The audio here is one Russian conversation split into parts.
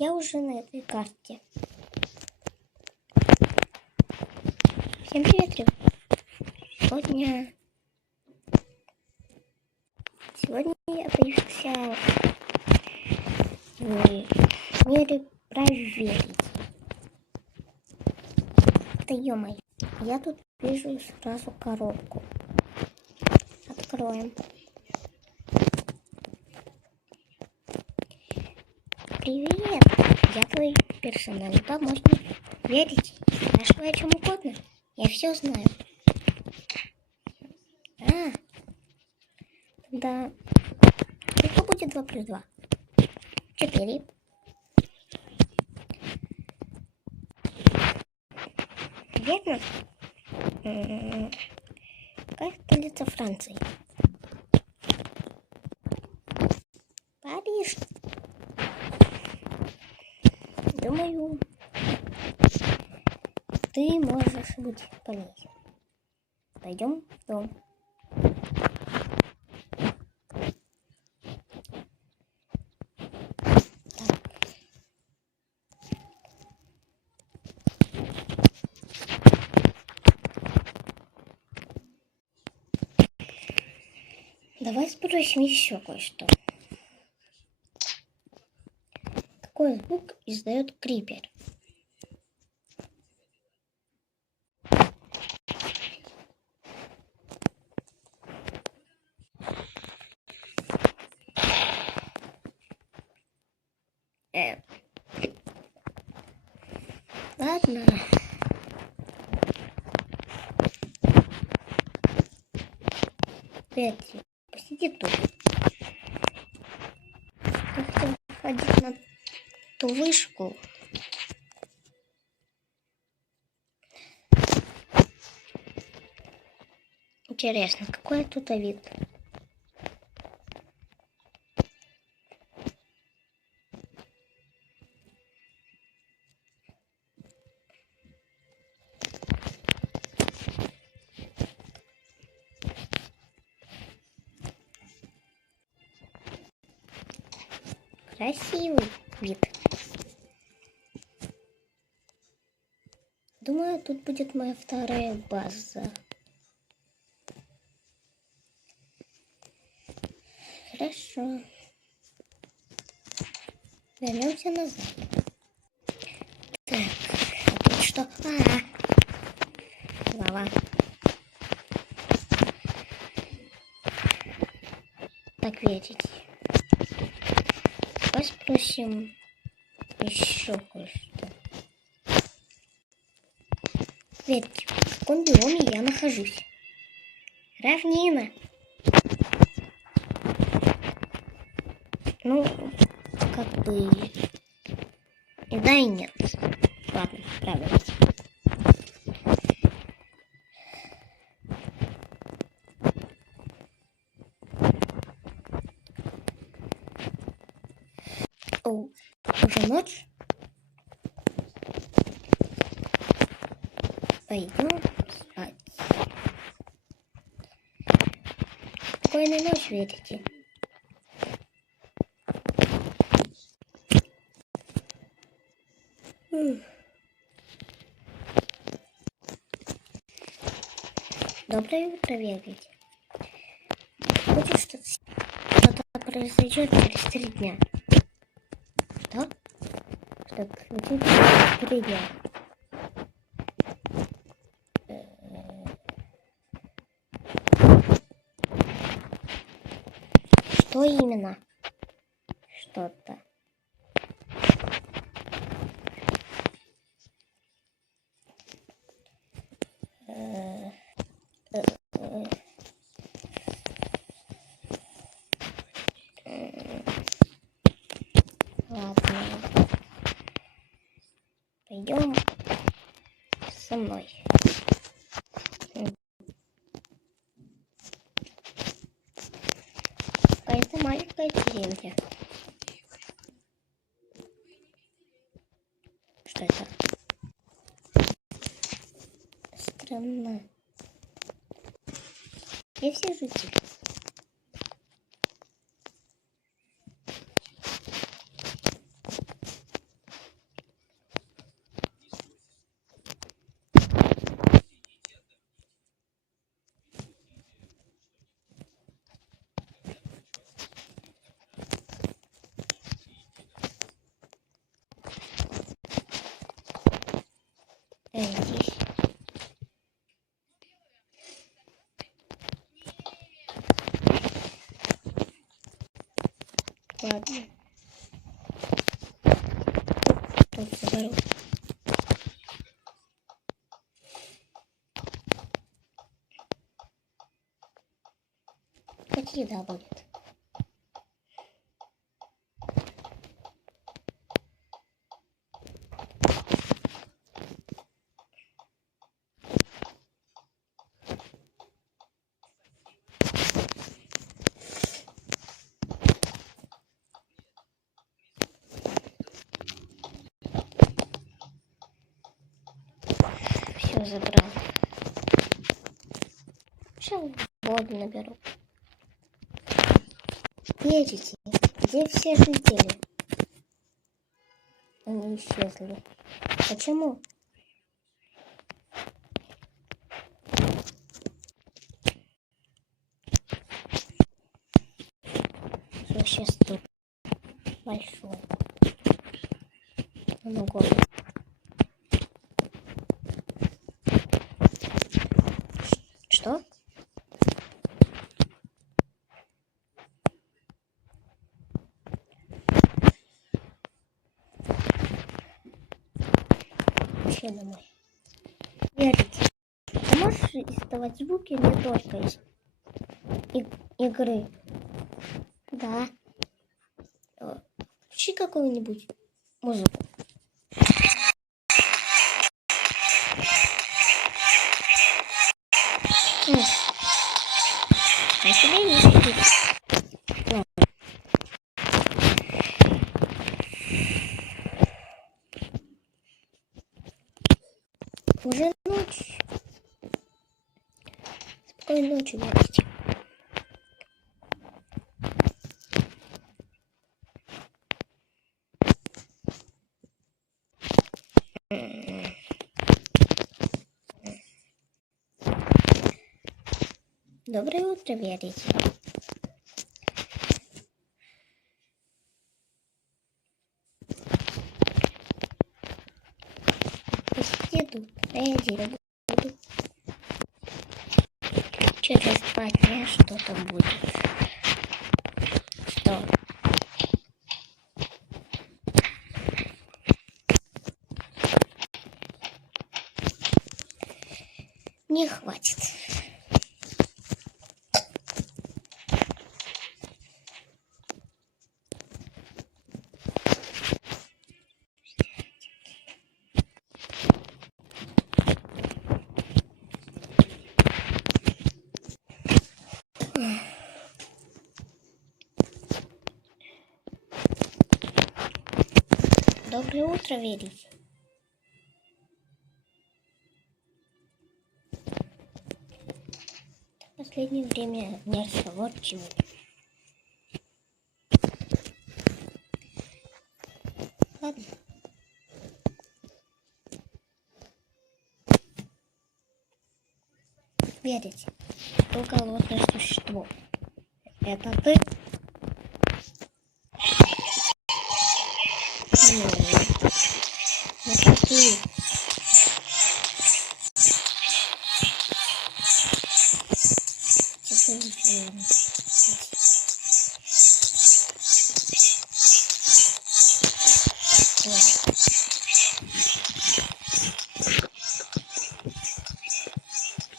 Я уже на этой карте. Всем привет, ребят. Сегодня я появился в мире проверить. Да ё-моё. Я тут вижу сразу коробку. Откроем. Привет! Я твой персональный помощник. Верите? Спрашивай о чем угодно. Я все знаю. Да. Сколько будет 2 плюс 2? 4. Верно? Какая столица Франции? Париж. Думаю, ты можешь быть полезен. Пойдем в дом. Давай спросим еще кое-что. Какой звук издает крипер? Ладно. Петя, посиди тут. Я хотел ходить на ту вышку. Интересно, какой тут вид? Красивый вид. Думаю, тут будет моя вторая база. Хорошо. Вернемся назад. Так, а тут что? Лава. Так, видите. Давай спросим еще кое-что. Верьте, в каком биоме я нахожусь? Равнина. Ну, как бы и да, и нет. Ладно, правильно. О, уже ночь? Пойдем спать. Спокойной ночи, видите. Доброе утро, верите. Хочешь, что-то произойдет через 3 дня? Что? Что-то случится через 3 дня. Что именно? Что-то. Ладно. Пойдем со мной. Какая-то маленькая деревня. Что это? Странно. Где все жители? здесь. Ладно. Тут заберу. Хоть еда будет. Все забрал. Сейчас воду наберу. Видите, где все жители? Они исчезли. Почему? Сейчас тут большой. Ну, город. Что? Вообще домой. Верите? Ты можешь издавать звуки не только из игры? Да. Включи какую-нибудь музыку. А тебе не сидит. Уже ночь. Спокойной ночи, мальчики. Доброе утро, Верите. Посиди тут, а я делать буду. Через 2 дня что-то будет. Что? Не хватит. Доброе утро, Верите. В последнее время неразговорчивый. Ладно. Верите, что голодное существо? Это ты? Это ты.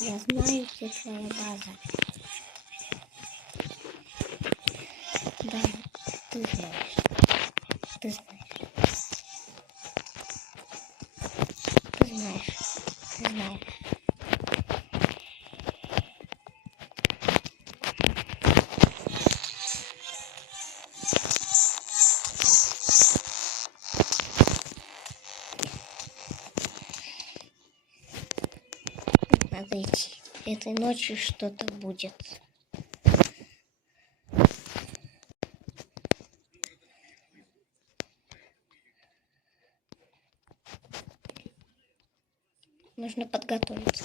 Я знаю, где твоя база. Да, ты знаешь. Ты знаешь. Ты знаешь. Ты знаешь. Надо идти. Этой ночью что-то будет. Нужно подготовиться.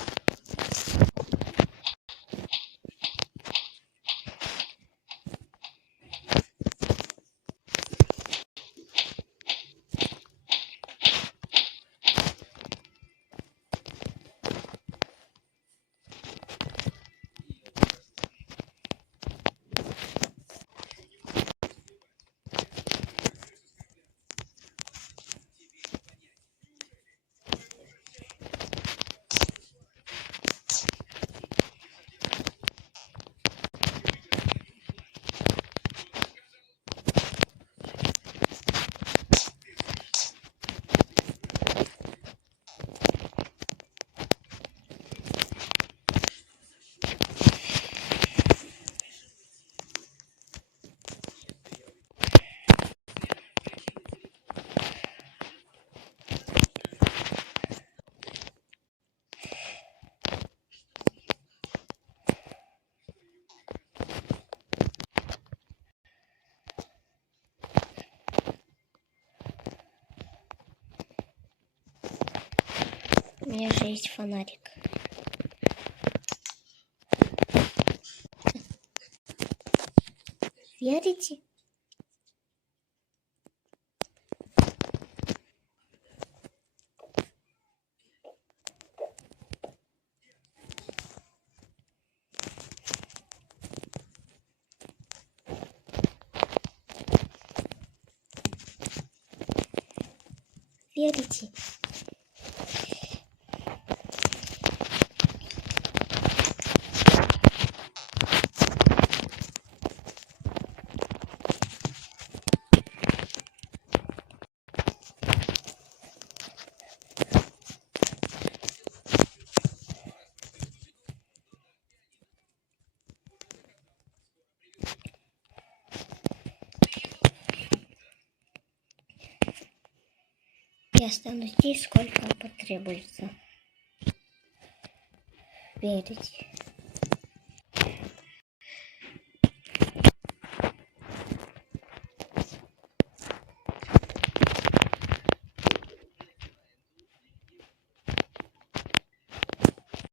У меня же есть фонарик. Верите? Верите? Я останусь здесь, сколько потребуется. Верите?